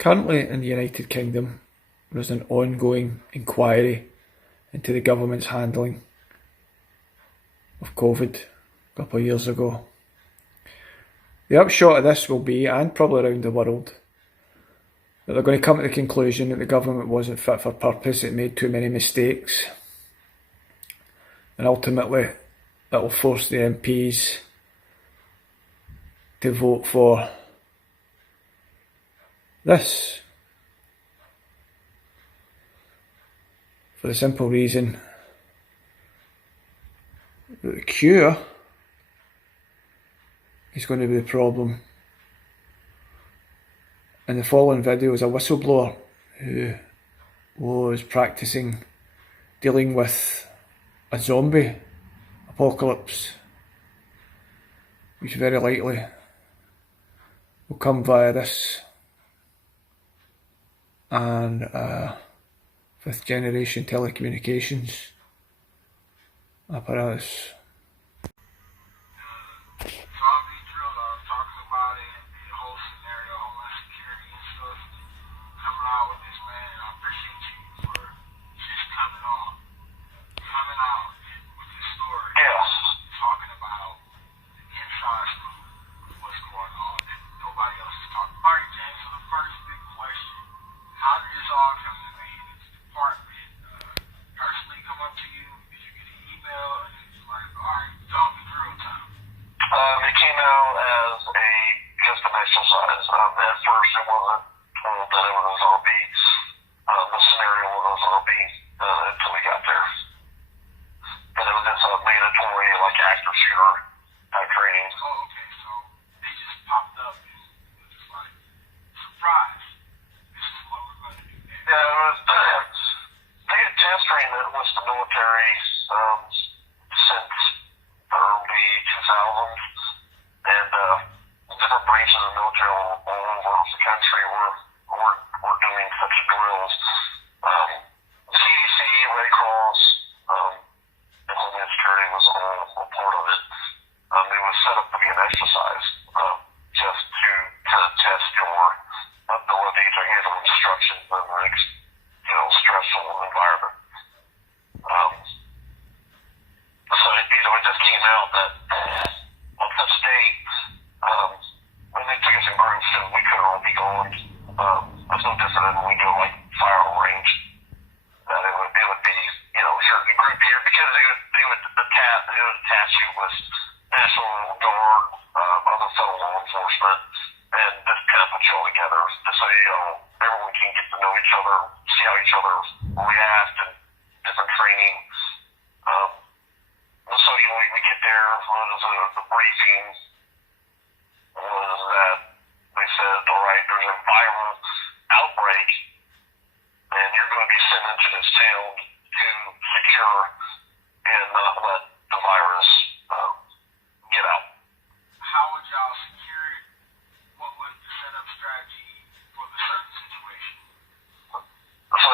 Currently in the United Kingdom, there is an ongoing inquiry into the government's handling of COVID a couple of years ago. The upshot of this will be, and probably around the world, that they're going to come to the conclusion that the government wasn't fit for purpose, it made too many mistakes, and ultimately it will force the MPs to vote for this. For the simple reason that the cure is going to be the problem. In the following video is a whistleblower who was practicing dealing with a zombie apocalypse, which very likely will come via this and fifth generation telecommunications apparatus. It came out as just an exercise. At first, it wasn't told that it was a zombie. The scenario was a zombie until we got there. But it was just a mandatory, active shooter type training. Oh, okay. So they just popped up and was just like, surprise. This is what we're going to do next. Yeah, it was. They had test trained it with the military since the early 2000s. And different branches of the military all over the country were doing such drills. CDC, Red Cross, and Homeland Security was all a part of it. It was set up to be an exercise, just to kind of test your ability to handle instructions in an stressful environment. So it just came out that on such date, when they took us in groups and we could all be gone, it's no different than when we go firearm range. That it would be, here in group here, because they would attach you with National Guard, other federal law enforcement, and just kind of put you all together just so everyone can get to know each other, see how each other react, and different training. So we get there. The briefing was that they said, all right, there's a viral outbreak, and you're going to be sent into this town to secure and not let the virus get out. How would y'all secure it? What was the setup strategy for the certain situation? So,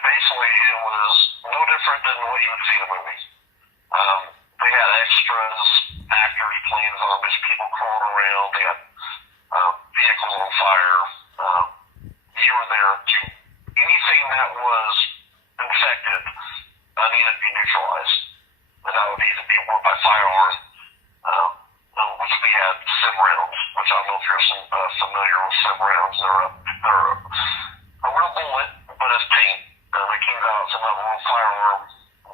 basically, it was no different than what you would see in a movie. They had extras, actors playing zombies, people crawling around, they had vehicles on fire. You were there to, anything that was infected needed to be neutralized. And that would either be worked by firearm, which we had sim rounds, which I don't know if you're familiar with sim rounds. They're a real bullet, but it's paint. It came out as a real firearm,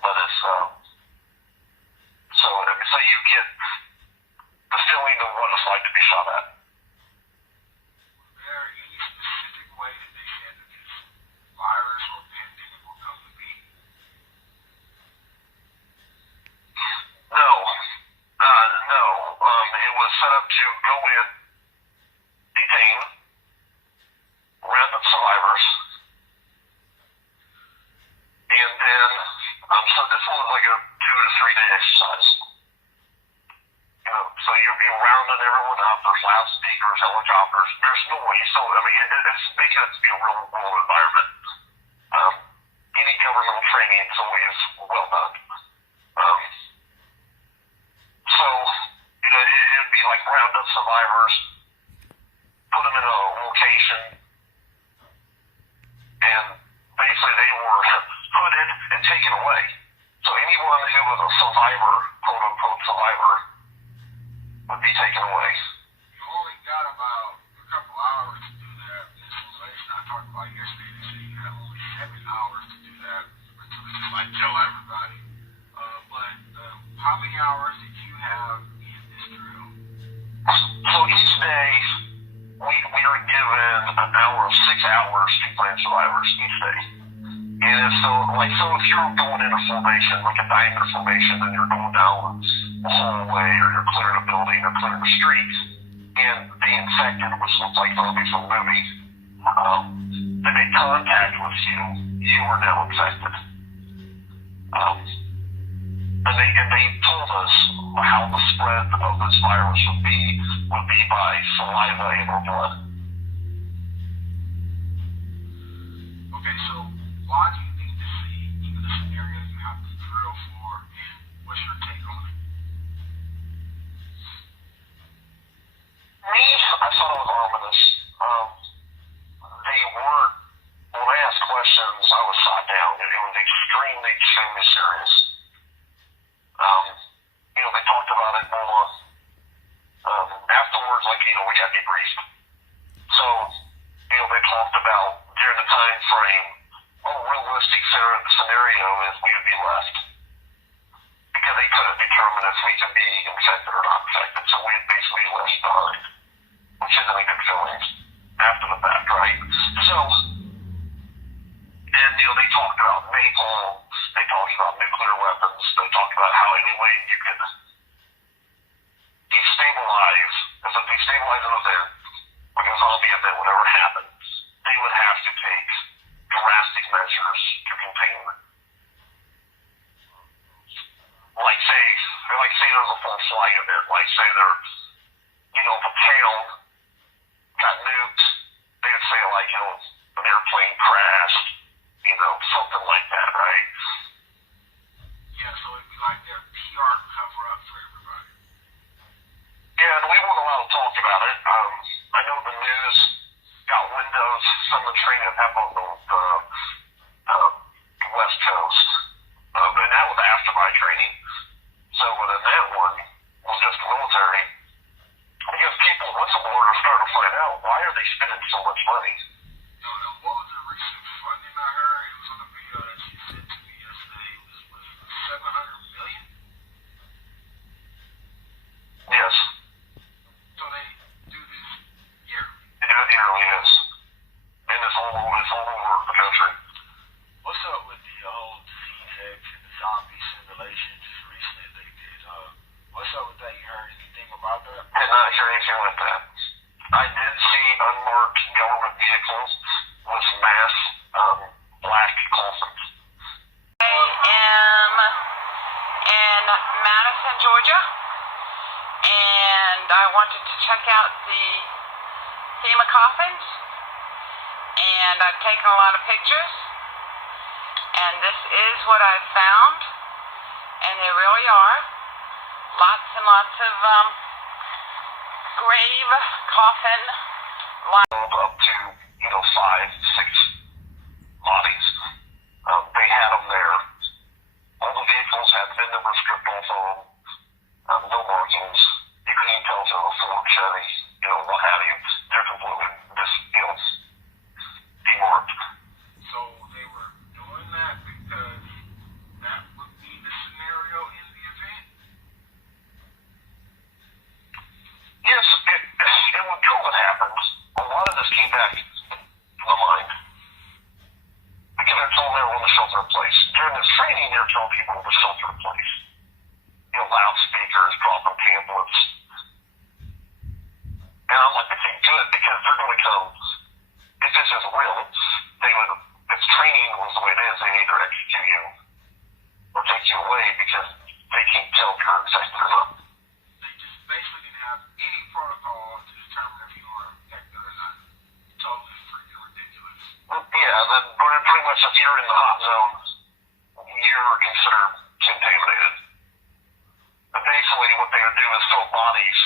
but it's so you get the feeling of what it's like to be shot at. Was there any specific way that they said that this virus or pandemic will come to be? No. It was set up to go in, detain, round up survivors, and then, so this was like a 2 to 3 day exercise. So you're rounding everyone up. There's loudspeakers, helicopters. There's noise. So it's making it to be a real world environment. Any governmental training is always well done. So it would be like round up survivors, put them in a location, basically they were hooded and taken away. So anyone who was a survivor, quote unquote survivor, would be taken away. You only got about a couple hours to do that. This information I talked about yesterday, they said you had only 7 hours to do that. So it's just like tell everybody. How many hours did you have in this drill? So each day, we were given an hour of 6 hours to plan survivors each day. And so if you're going in a formation, like a diamond formation, and you're going down a hallway, or you're clearing a building, or clearing a street, and the infected, which looks like zombies from the movie, they made contact with you, you are now infected. And they told us how the spread of this virus would be by saliva and or blood. Okay, so why do you think this is even a scenario you have to drill for, and what's your take on it? Me, I thought it was ominous. They weren't, when I asked questions, I was shot down. It was extremely, extremely serious. They talked about it more afterwards, like, we got debriefed. So, they talked about during the time frame, a realistic scenario is we would be left. Because they couldn't determine if we could be infected or not infected, so we had basically left behind, which isn't a good feeling after the fact, right? So, and, they talked about napalm, they talked about nuclear weapons, they talked about how any way you could destabilize, if a destabilizing event, like a zombie event would ever happen, they would have to take drastic measures to contain it. Like say there's a false flag event, like say there, if a town got nuked, they would say an airplane crashed, something like that, right? Yeah, so it'd be like their PR cover up for everybody. Yeah, and we weren't allowed to talk about it. I know the news got wind of some of the training that happened on the West Coast, and that was after my training. So within that one was just the military, because people, whistleblowers are starting to find out, why are they spending so much money? No, what was the recent funding I heard? It was on the video that you sent to me yesterday. It was 700 million? Yes. So they do this yearly? They do it yearly, yes. And it's all over the country. What's up with the whole disease X and the zombie simulation just recently they did? What's up with that? You heard anything about that? Did not hear anything like that. I did see unmarked government vehicles with mass black coffins. I am in Madison, Georgia, and I wanted to check out the FEMA coffins, and I've taken a lot of pictures, and this is what I've found, and they really are lots and lots of grave coffin lines. Up to 5, 6 bodies. They had them there. All the vehicles had VIN numbers stripped off of them. No markings. You couldn't even tell if it was a Ford, Chevy, what have you. They're completely demarked. So they were doing that because that would be the scenario in the event? Yes, it would kill what happens. A lot of this came back to my mind. Because they're told they were on the shelter in place. During this training, they're telling people to shelter in place. Loudspeakers, dropping pamphlets. And I'm like, this ain't good because they're going to come, if this is real, if training was the way it is, they either execute you or take you away because they can't tell if you're infected or not. They just basically didn't have any protocol to determine if you were infected or not. Totally freaking ridiculous. Yeah, then pretty much if you're in the hot zone, you're considered contaminated. But basically what they would do is fill bodies,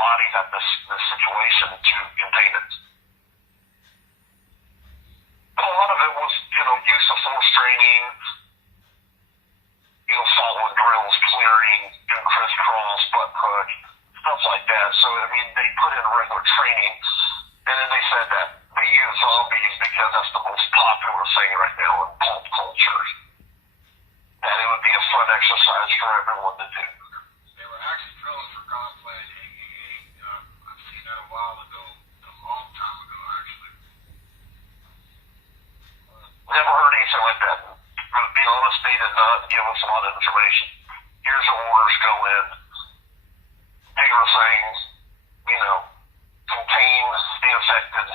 bodies at this situation to contain it. force training, following drills, clearing, doing crisscross, butt push, stuff like that. So, I mean, they put in regular training, and then they said that they use zombies because that's the most popular thing right now in pulp culture. That it would be a fun exercise for everyone to do. They were actually drilling for Conflict, aka, I've seen that a while ago, a long time ago, actually. Never heard anything like that. To be honest, they did not give us a lot of information. Here's your orders, go in, do your things, contain the infected.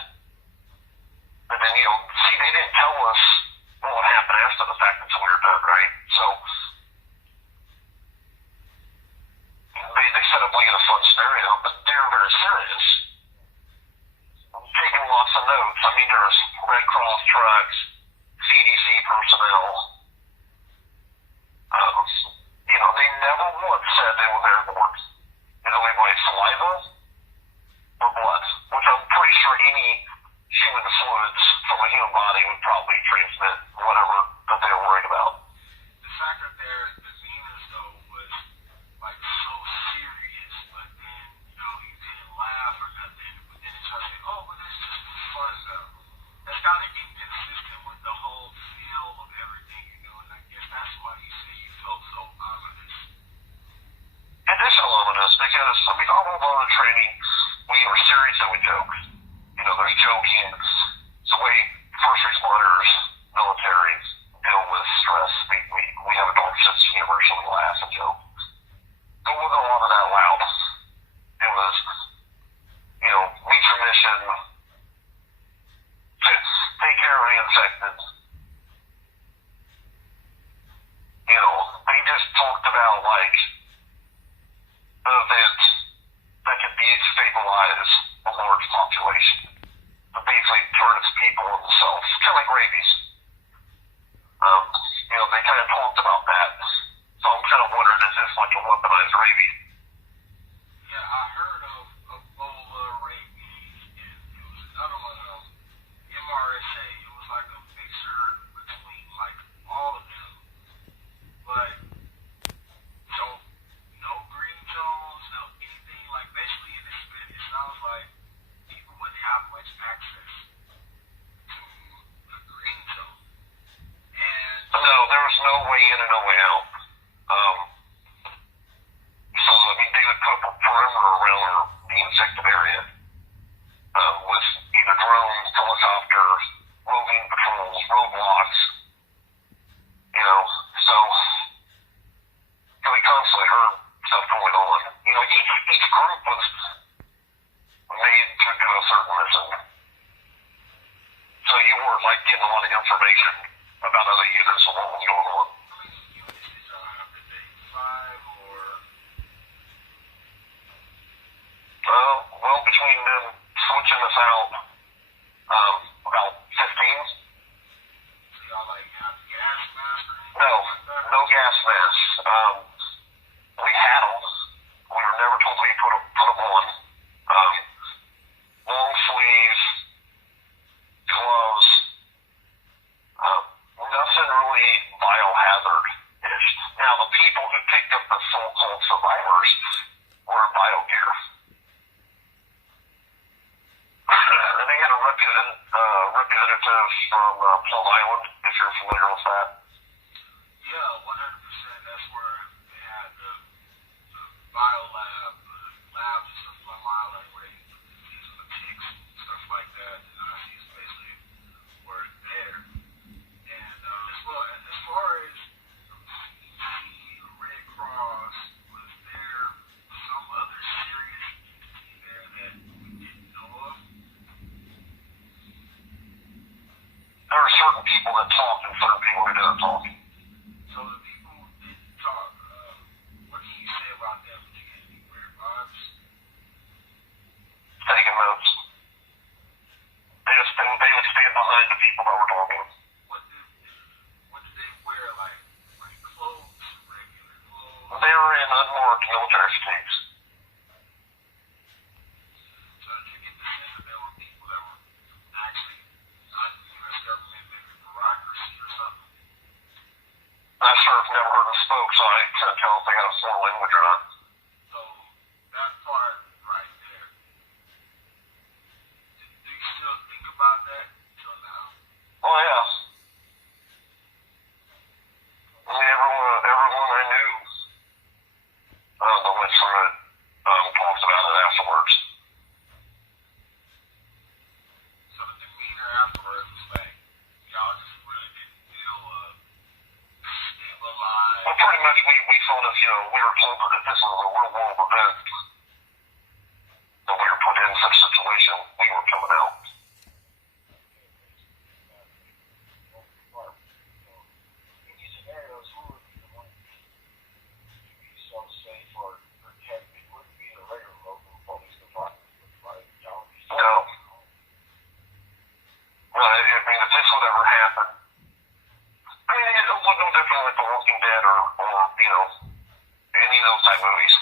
But then, see, they didn't tell us what would happen after the fact until we were done, right? So, they set up like in a fun scenario, but they're very serious. Taking lots of notes. I mean, there's Red Cross trucks, CDC personnel. They never once said they were airborne. Only by saliva or blood, which I'm pretty sure any human fluids from a human body would probably transmit whatever that they were worried about. The fact that their demeanors, though, was like so serious, but then, you didn't laugh or nothing, but then it's like, oh, but it's just fun, though. That's kind of inconsistent with the whole feel of everything, and I guess that's why you say you felt so ominous. It is so ominous because, all of our training, we are serious and we joke. There's joking. It's the way first responders, military deal with stress. We have a dark sense of humor, so we laugh and joke. But it wasn't a lot of that loud. It was, meet your mission, take care of the infected. They just talked about, an event that could destabilize a large population. But basically turn its people on themselves. Kind of like rabies. They kind of talked about that. So I'm kind of wondering, is this like a weaponized rabies? Yeah, I heard of Ebola, rabies, and there was another one, MRSA. It was like a mixture between all of them. But so no green zones, no anything. Basically in this event, it sounds like people wouldn't have much access to the green zone. And No, there was no way in and no way out. They would put a perimeter around the infected area with either drones, helicopters, roving patrols, roadblocks. So we constantly heard stuff going on. Each group was made to do a certain mission. So you were getting a lot of information about other units and what was going on. how many units did y'all have today? 5 or? Well, between them switching us out, about 15. So y'all have gas masks or anything? No, like that? no gas masks. We had them. We were never told we put them on. Long sleeves, gloves, nothing really biohazard-ish. Now, the people who picked up the so-called survivors were in biogear. They had a representative from Plum Island, if you're familiar with that. Yeah, 100%. That's where they had the biolab, labs and stuff on Island where they use the ticks and stuff like that. And he's basically were there. And as far as the Red Cross, was there some other serious entity there that we didn't know of? There are certain people that talk and certain people who don't talk. So the people who didn't talk, what can you say about them? Did you get any weird vibes? Taking notes. They would stand behind the people that were talking. What did they wear? Like clothes, regular clothes? They were in unmarked military fatigues. So did you get the sense that there were people that were actually not U.S. government, maybe bureaucracy or something? situation, we weren't coming out. In these scenarios, who would be the one to be so safe or protected? Would it be the regular local police department? Like, y'all be safe? No. Well, I mean, if this would ever happen, I mean, it would look no different like The Walking Dead or you know, any of those type movies.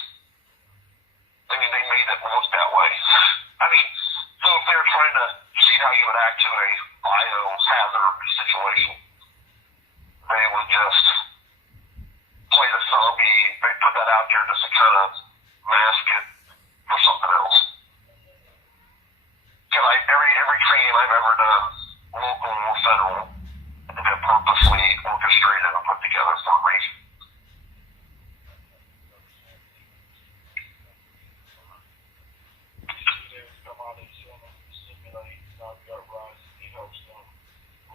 I mean, they made it look that way. I mean, so if they're trying to see how you would act to a biohazard situation, they would just play the zombie. They put that out there just to kind of mask it for something else. Because every training I've ever done, local or federal, has been purposely orchestrated and put together for a reason. Come out and simulate zombie uprising. He helps them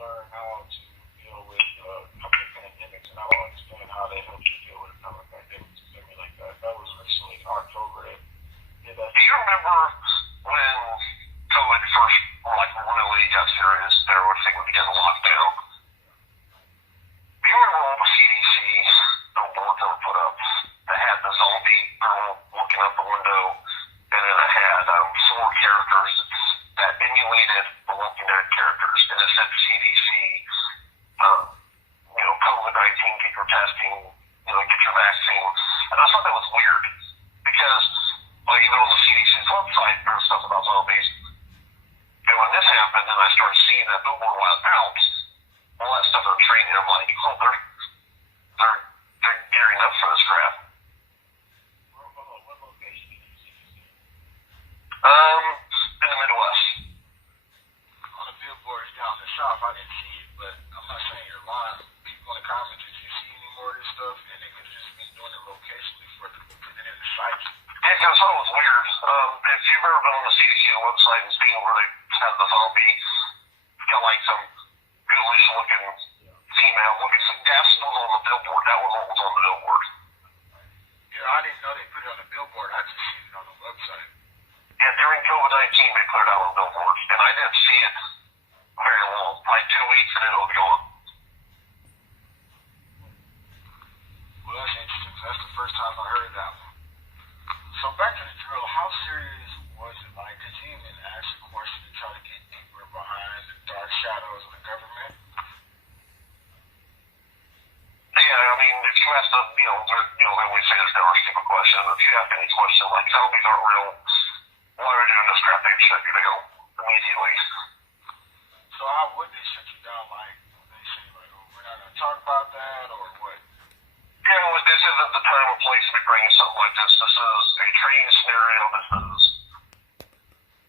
learn how to deal with coming pandemics, and I don't understand how they help you deal with a coming pandemic to simulate that. That was recently October. Do you remember when COVID first, like, really got serious? Everything was getting locked down. Do you remember all the CDC billboards that were put up that had the zombie girl looking out the window, and then it had 4 characters that emulated the Walking Dead characters, and it said CDC, you know, COVID-19, get your testing, you know, get your vaccine. And I thought that was weird because, like, even on the CDC's website, there was stuff about zombies. And when this happened, and I started seeing that billboard while I was out, all that stuff in training, I'm like, oh, they're gearing up for this crap. What location did you see this in? In the Midwest. On the billboards down the south, I didn't see it, but I'm not saying you're lying. People in the comments, did you see any more of this stuff? And they could have just been doing it locationally for putting it in the sites. Yeah, because I thought it was weird. If you've ever been on the CDC website and seen where they have the zombie, kind of like some ghoulish-looking female looking, that's what was on the billboard. That was what was on the billboard. Yeah, I didn't know they put it on the billboard. I just seen it on the website. Yeah, during COVID-19, they put it out on billboards, and I didn't see it very long, like 2 weeks, and then it was gone. Well, that's interesting. That's the first time I heard that one. So back to the drill. How serious was it? Like, could you even ask a question to try to get deeper behind the dark shadows of the government? Yeah, I mean, if you ask the, they always say there's never a stupid question. If you ask any question like zombies aren't real, why are we doing this crap? They'd shut you down immediately. So how would they shut you down? Like, they say, like, oh, we're not going to talk about that, or what? Yeah, well, this isn't the time or place to be bringing something like this. This is a training scenario. This is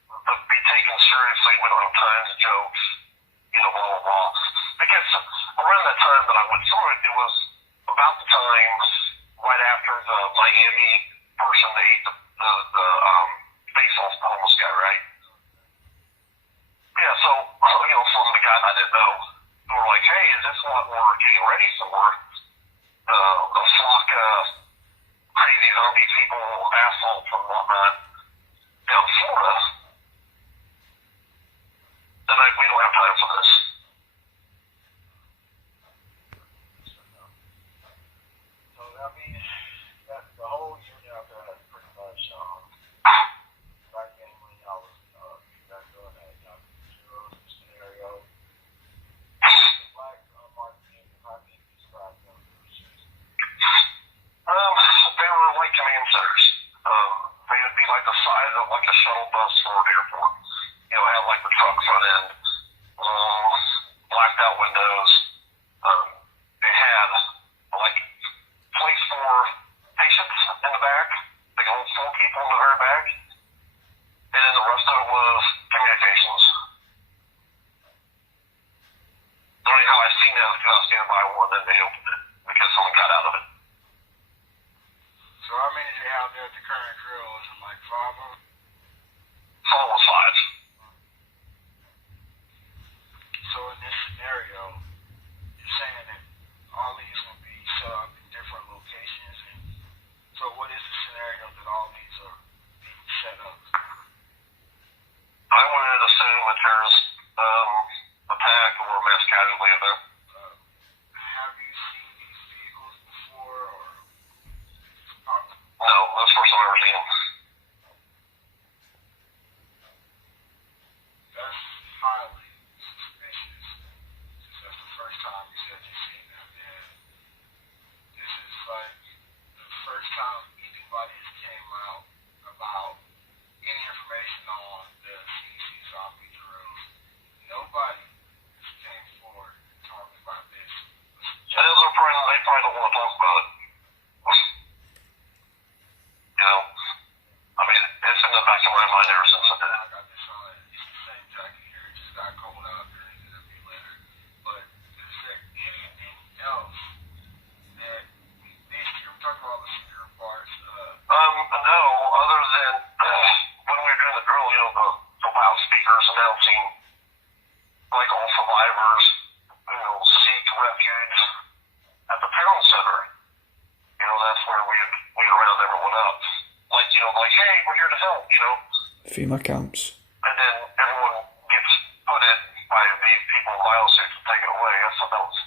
to be taken seriously. We don't have time to jokes, blah, blah, blah. Because around that time that I went through it, it was about the time right after the Miami person that ate the face off the homeless guy, right? Yeah, so, from the guy I didn't know, who were like, hey, is this what we're getting ready for? A flock of crazy zombie people, assaults and whatnot down in Florida. And we don't have time for this. So, I mean, that the whole unit out there has pretty much, back then when y'all was back doing that, y'all drills and scenario. The black unmarked vehicles, how do you describe them? They were like command centers. They would be like the size of like a shuttle bus for an airport. Have like the truck front end, long, blacked out windows. They had like place for patients in the back. They could hold 4 people in the very back. And then the rest of it was communications. The only how I seen that is because I was standing by one and they opened it because someone got out of it. So how many do you have there at the current drill? Is it like 5 of them? Someone was 5. So in this scenario, you're saying that all these will be set up in different locations. And so what is the scenario that all these are being set up? I terrorist attack or a mass casualty event. Have you seen these vehicles before, or No, that's the first time I've ever seen them. that's highly suspicious? Since that's the first time you said you've seen them, and this is like the first time anybody has came out about any information on the CDC zombie drills. Nobody has came forward talking about this. And they probably don't want to talk about it. You know, I mean, it's in the back of my mind ever since I did it. I got this on. It's the same jacket here. It just got cold out there. It's gonna be later. But is there anything else that we missed here? We're talking about all the secure parts. No, other than when we were doing the drill, you know, the loudspeakers announcing, like, all survivors, you know, seek refuge at the town center. You know, that's where we'd round everyone up. Like, you know, like, hey, we're here to help, you know. FEMA camps. And then everyone gets put in by these people in biosuits and taken away. I thought that was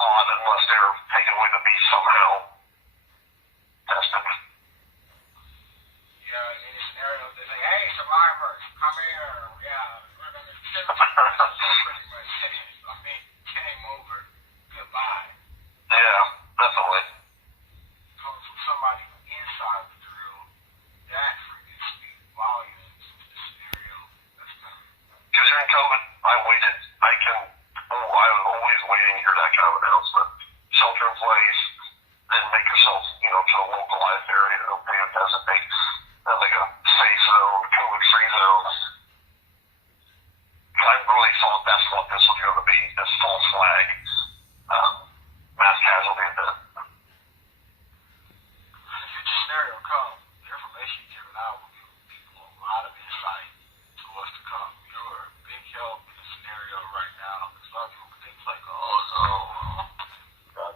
odd, unless they're taken away to be somehow tested. Yeah, in any scenario, they say, hey, survivors, come here. Yeah, we're gonna kill you. Pretty much. I mean, came over. Goodbye. Yeah, definitely. Coming from somebody inside the drill, that freaking speaks volumes to the scenario that's coming. Because during COVID, I waited. I was always waiting to hear that kind of announcement. Shelter in place, then make yourself, you know, to a localized area. They would designate like a safe zone, COVID-free zone. I really thought that's what this was going to be, this false flag mass casualty event. Future scenario comes, the information you're giving out will give people a lot of insight to what's to come. You're a big help in the scenario right now. Because a lot of people think like, oh no, God,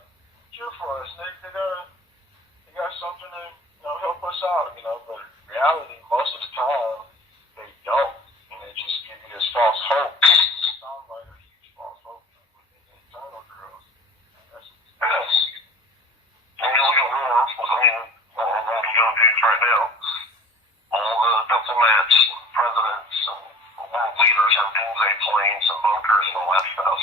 cheer for us, Nick. They got something to, you know, help us out, you know. But in reality, most of the time, they don't, and they just give you this false hope. Sounds like a huge false hope within the internal drills. Yes. I mean, look at war. I mean, all the world's going to do right now. All the diplomats, presidents, and world leaders have doomsday planes and bunkers and all that stuff.